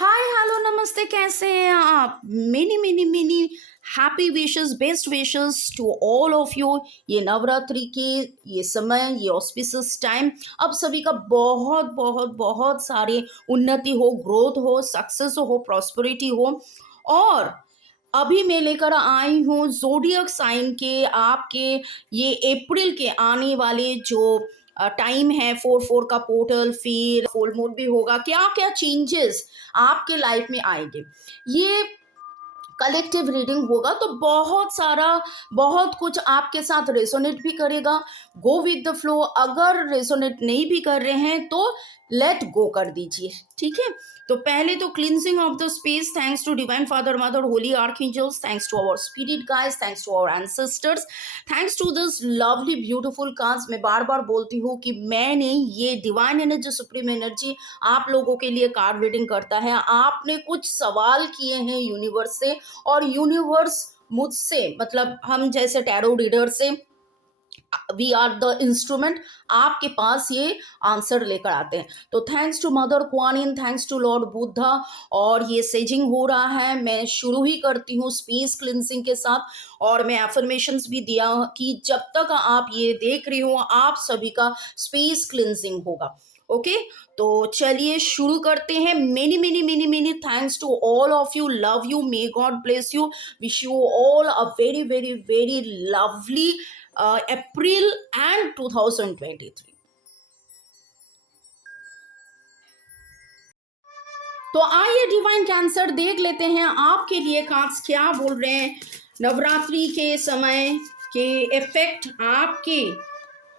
Hi hello नमस्ते, कैसे हैं आप? Many many many happy wishes, best wishes to all of you. ये नवरात्रि के ये समय, ये ऑस्पिशियस टाइम, अब सभी का बहुत बहुत बहुत सारे उन्नति हो, ग्रोथ हो, सक्सेस हो, प्रॉस्पेरिटी हो। और अभी मैं लेकर आई हूँ जोडियक साइन के आपके ये अप्रैल के आने वाले जो टाइम है, 4/4 का पोर्टल, फिर फुल मून भी होगा, क्या क्या चेंजेस आपके लाइफ में आएंगे। ये कलेक्टिव रीडिंग होगा तो बहुत सारा, बहुत कुछ आपके साथ रेजोनेट भी करेगा। Go with the flow. अगर रेजोनेट नहीं भी कर रहे हैं तो लेट गो कर दीजिए, ठीक है। तो पहले तो cleansing of the space, thanks to divine father mother holy archangels, thanks to our spirit guides, thanks to our ancestors, thanks to this lovely beautiful cards. मैं बार बार बोलती हूँ कि मैंने ये डिवाइन एनर्जी, सुप्रीम एनर्जी आप लोगों के लिए कार्ड रीडिंग करता है। आपने कुछ सवाल किए हैं यूनिवर्स से और यूनिवर्स मुझसे, मतलब हम जैसे टैरो रीडर से, वी आर द इंस्ट्रूमेंट, आपके पास ये आंसर लेकर आते हैं। तो thanks to mother Kuan Yin, thanks to Lord Buddha. और ये सेजिंग हो रहा है, मैं शुरू ही करती हूँ स्पेस क्लिनसिंग के साथ। और मैं एफर्मेशंस भी दिया कि जब तक आप ये देख रही हो आप सभी का स्पेस क्लिनसिंग होगा। ओके तो चलिए शुरू करते हैं। Many many many many thanks to all of you, love you, may God bless you, wish you all a very very very lovely April and 2023। तो आइए डिवाइन कैंसर देख लेते हैं आपके लिए कार्ड्स क्या बोल रहे हैं। नवरात्रि के समय के इफेक्ट आपके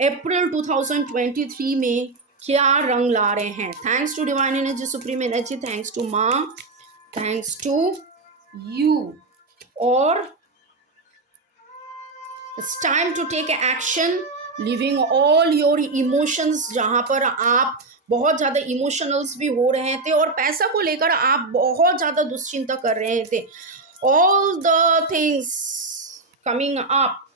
अप्रैल 2023 में क्या रंग ला रहे हैं। Thanks to divine energy, supreme energy, thanks to माँ, थैंक्स टू यू। और it's time to take action, living all your emotions. जहां पर आप बहुत ज़्यादा इमोशनल्स भी हो रहे थे और पैसा को लेकर आप बहुत ज़्यादा दुश्चिंता कर रहे थे। All the things coming up.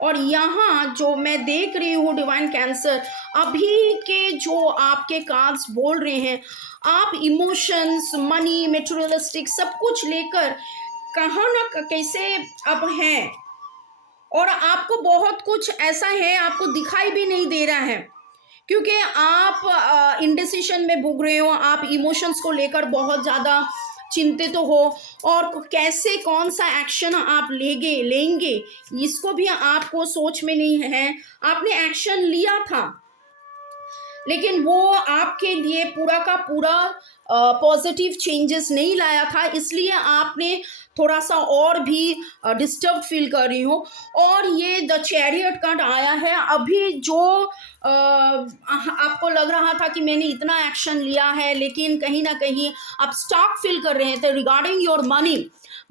और यहाँ जो मैं देख रही हूँ डिवाइन कैंसर, अभी के जो आपके कार्ड्स बोल रहे हैं, आप इमोशंस, मनी, मेटेरियलिस्टिक सब कुछ लेकर कहाँ ना कैसे अब हैं। और आपको बहुत कुछ ऐसा है आपको दिखाई भी नहीं दे रहा है, क्योंकि आप इंडिसिशन में भुग रहे हो, आप इमोशंस को लेकर बहुत ज़्यादा चिंतित हो। और कैसे कौन सा एक्शन आप लेंगे इसको भी आपको सोच में नहीं है। आपने एक्शन लिया था लेकिन वो आपके लिए पूरा का पूरा पॉजिटिव चेंजेस नहीं लाया था, इसलिए आपने थोड़ा सा और भी डिस्टर्ब फील कर रही हो। और ये द चैरियट कार्ड आया है। अभी जो आपको लग रहा था कि मैंने इतना एक्शन लिया है लेकिन कहीं ना कहीं आप स्टॉक फील कर रहे थे regarding your money,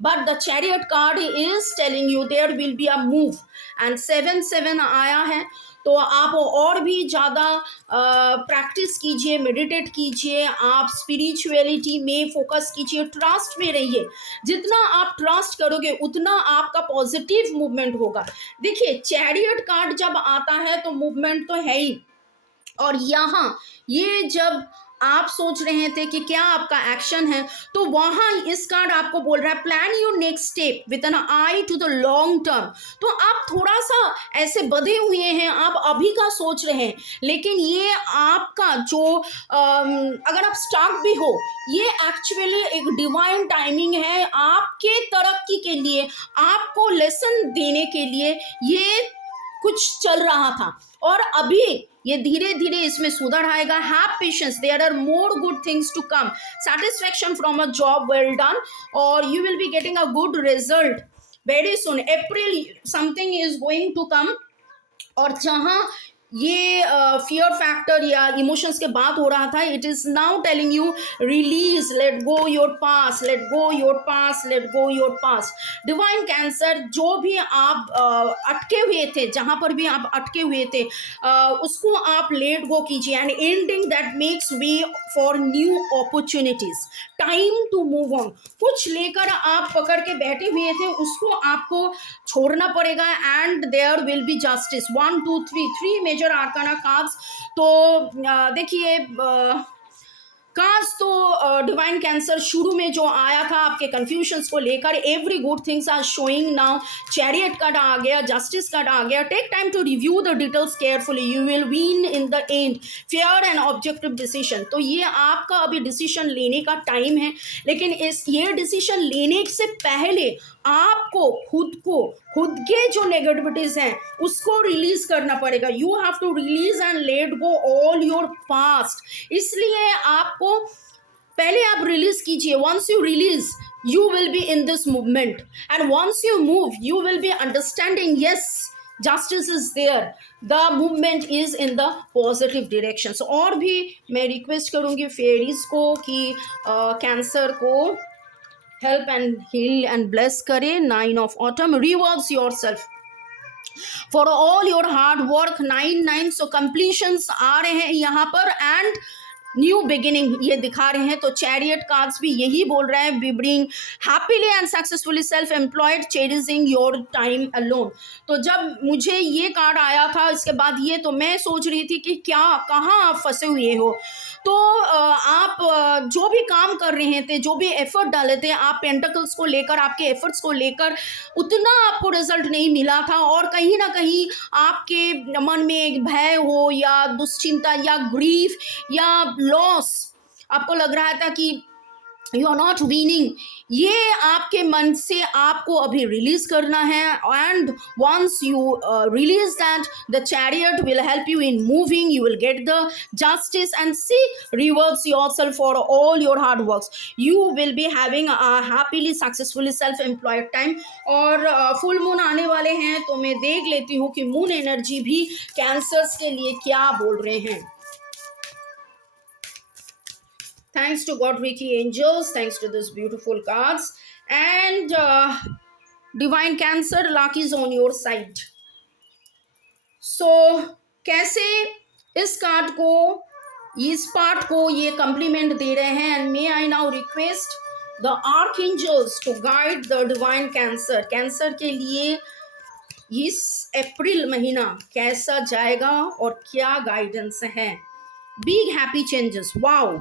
but the chariot card is telling you there will be a move. And 7/7 आया है। तो आप और भी ज़्यादा प्रैक्टिस कीजिए, मेडिटेट कीजिए, आप स्पिरिचुअलिटी में फोकस कीजिए, ट्रस्ट में रहिए। जितना आप ट्रस्ट करोगे उतना आपका पॉजिटिव मूवमेंट होगा। देखिए चैरियट कार्ड जब आता है तो मूवमेंट तो है ही। और यहाँ ये जब आप सोच रहे थे कि क्या आपका एक्शन है, तो वहां इस कार्ड आपको बोल रहा है plan your next step with an eye to the long term. तो आप थोड़ा सा ऐसे बधे हुए हैं, आप अभी का सोच रहे हैं, लेकिन ये आपका जो अगर आप स्टक भी हो, ये एक्चुअली एक डिवाइन टाइमिंग है आपके तरक्की के लिए, आपको लेसन देने के लिए ये कुछ चल रहा था। और अभी ये धीरे धीरे इसमें सुधार आएगा। Have patience, there are more good things to come, satisfaction from a job well done, और you will be getting a good result very soon. April something is going to come. और जहां ये फियर फैक्टर या emotions के बात हो रहा था, it is now telling you release, let go your pass, let go your pass, let go your pass. Divine cancer, जो भी आप अटके हुए थे, जहां पर भी आप अटके हुए थे, उसको आप लेट गो कीजिए। And ending that makes way for new opportunities, time to move on. कुछ लेकर आप पकड़ के बैठे हुए थे उसको आपको छोड़ना पड़ेगा। And there will be justice. 1 2 3 major arcana cards. तो देखिए कार्ड्स तो डिवाइन कैंसर शुरू में जो आया था आपके कंफ्यूजन्स को लेकर, every good things are showing now. Chariot card आ गया, जस्टिस कार्ड आ गया। Take time to review the details carefully, you will win in the end, fair and objective decision. तो ये आपका अभी डिसीजन लेने का टाइम है, लेकिन ये डिसीजन लेने से पहले आपको खुद के जो नेगेटिविटीज हैं उसको रिलीज करना पड़ेगा। You have to release and let go all your past. इसलिए आपको पहले आप रिलीज कीजिए। Once you release, you will be in this movement, and once you move, you will be understanding yes justice is there, the movement is in the positive direction. और भी मैं request करूंगी fairies को कि Cancer को help and heal and bless करे। 9 of autumn, rewards yourself for all your hard work. 9 so completions आ रहे हैं यहाँ पर, एंड न्यू बिगिनिंग ये दिखा रहे हैं। तो चैरियट कार्ड्स भी यही बोल रहे हैं, B bring happily and successfully self employed, cherishing your time alone. तो जब मुझे ये कार्ड आया था इसके बाद ये, तो मैं सोच रही थी कि क्या कहाँ आप फंसे हुए हो। तो आप जो भी काम कर रहे थे, जो भी एफर्ट डाले थे आप पेंटिकल्स को लेकर, आपके एफर्ट्स को लेकर, उतना आपको रिजल्ट नहीं मिला था, और कहीं ना कहीं आपके मन में एक भय हो या दुश्चिंता या ग्रीफ या लॉस, आपको लग रहा था कि यू आर नॉट विनिंग, ये आपके मन से आपको अभी रिलीज करना है। And once you release that, the chariot will help you in moving, you will get the justice and see reverse yourself for all your hard works. You will be having a happily successfully self employed time. और full moon आने वाले हैं, तो मैं देख लेती हूँ कि मून एनर्जी भी कैंसर्स के लिए क्या बोल रहे हैं। Thanks to God Reiki angels, thanks to this beautiful cards, and divine Cancer, luck is on your side. So कैसे इस कार्ड को, इस पार्ट को ये कम्प्लीमेंट दे रहे हैं, and may I now request the archangels to guide the divine Cancer. Cancer के लिए इस अप्रैल महीना कैसा जाएगा और क्या गाइडेंस है। Big happy changes, wow,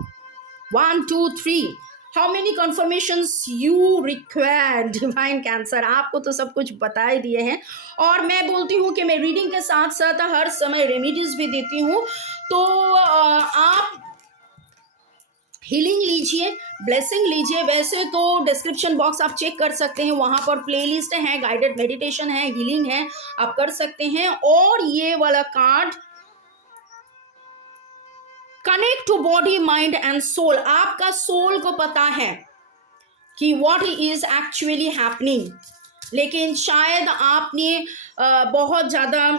1 2 3, how many conformations you require divine cancer. आपको तो सब कुछ बता ही दिए हैं, और मैं बोलती हूँ कि मैं रीडिंग के साथ साथ हर समय रेमेडीज भी देती हूँ। तो आप हीलिंग लीजिए, ब्लेसिंग लीजिए। वैसे तो डिस्क्रिप्शन बॉक्स आप चेक कर सकते हैं, वहाँ पर प्लेलिस्ट है, गाइडेड मेडिटेशन है, हीलिंग है, आप कर सकते हैं। और ये वाला card connect to body mind and soul, आपका सोल को पता है कि व्हाट इज एक्चुअली हैपनिंग, लेकिन शायद आपने बहुत ज़्यादा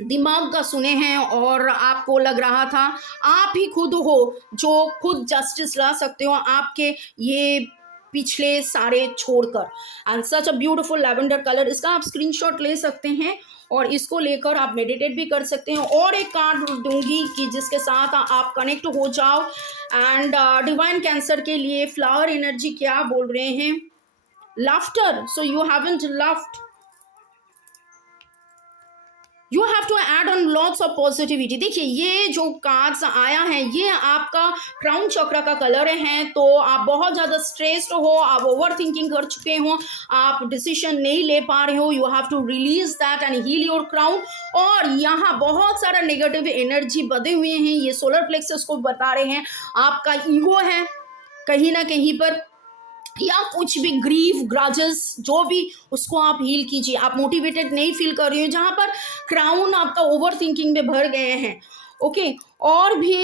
दिमाग का सुने हैं और आपको लग रहा था आप ही खुद हो जो खुद जस्टिस ला सकते हो आपके ये पिछले सारे छोड़कर। And such a beautiful lavender colour, इसका आप स्क्रीनशॉट ले सकते हैं और इसको लेकर आप मेडिटेट भी कर सकते हैं। और एक कार्ड दूंगी कि जिसके साथ आप कनेक्ट हो जाओ। एंड डिवाइन कैंसर के लिए फ्लावर एनर्जी क्या बोल रहे हैं, laughter, so you haven't laughed, you have to add on lots of positivity. देखिए ये जो कार्ड्स आया है ये आपका क्राउन चक्र का कलर है। तो आप बहुत ज़्यादा स्ट्रेस्ड हो, आप ओवर थिंकिंग कर चुके हो, आप डिसीजन नहीं ले पा रहे हो, you have to release that and heal your crown. और यहाँ बहुत सारा नेगेटिव एनर्जी बधे हुए हैं, ये सोलर प्लेक्सस को बता रहे हैं। आपका ईगो है कहीं ना कहीं पर, या कुछ भी ग्रीफ ग्राजेस जो भी, उसको आप हील कीजिए। आप मोटिवेटेड नहीं फील कर रही हो, जहाँ पर क्राउन आपका ओवर थिंकिंग में भर गए हैं। ओके और भी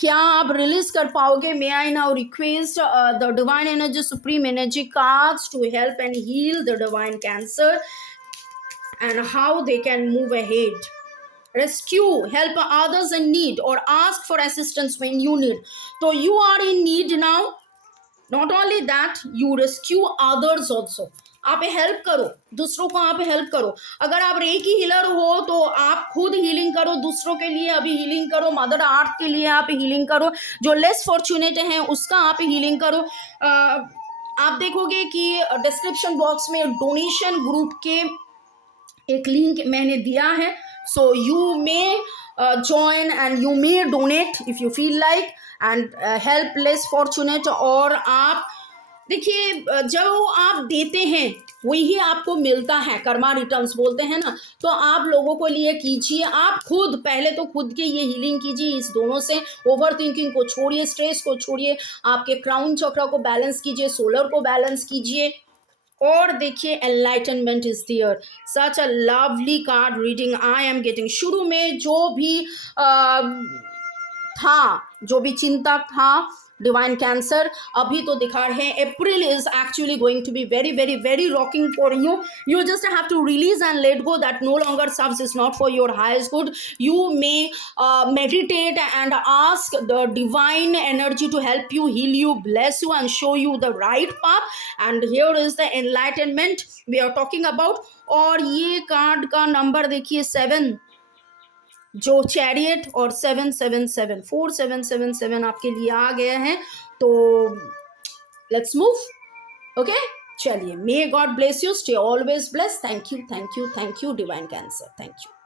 क्या आप रिलीज कर पाओगे। May I now request the divine energy, supreme energy cards to help and heal the divine cancer and how they can move ahead, rescue, help others in need or ask for assistance when you need. So you are in need now, not only that you rescue others also, आप help करो, दूसरों को आप help करो। अगर आप recce healer हो तो आप खुद हीलिंग करो, दूसरों के लिए अभी हीलिंग करो, मदर अर्थ के लिए आप हीलिंग करो, जो लेस फॉर्चुनेट हैं उसका आप हीलिंग करो। आप देखोगे कि डिस्क्रिप्शन बॉक्स में डोनेशन ग्रुप के एक लिंक मैंने दिया है, so you may join, and you may donate if you feel like, and help less fortunate. और आप देखिए, जब आप देते हैं वही आपको मिलता है, कर्मा रिटर्न्स बोलते हैं ना, तो आप लोगों को लिए कीजिए। आप खुद पहले तो खुद के ये हीलिंग कीजिए इस दोनों से, ओवर थिंकिंग को छोड़िए, स्ट्रेस को छोड़िए, आपके क्राउन चक्र को बैलेंस कीजिए, सोलर को बैलेंस कीजिए। और देखिए, enlightenment is there, such a lovely card reading I am getting. शुरू में जो भी था, जो भी चिंता था, डिवाइन कैंसर, अभी तो दिखा रहे हैं April is actually going to be very very very rocking for you. You just have to release and let go that no longer serves, is not for your highest good. You may meditate and ask the divine energy to help you, heal you, bless you, and show you the right path. And here is the enlightenment we are talking about। और ये card का number देखिए 7, जो chariot, और 777 4777 आपके लिए आ गए हैं। तो लेट्स मूव। ओके, चलिए, मे God bless you, stay always bless. Thank you, thank you, thank you divine cancer, thank you.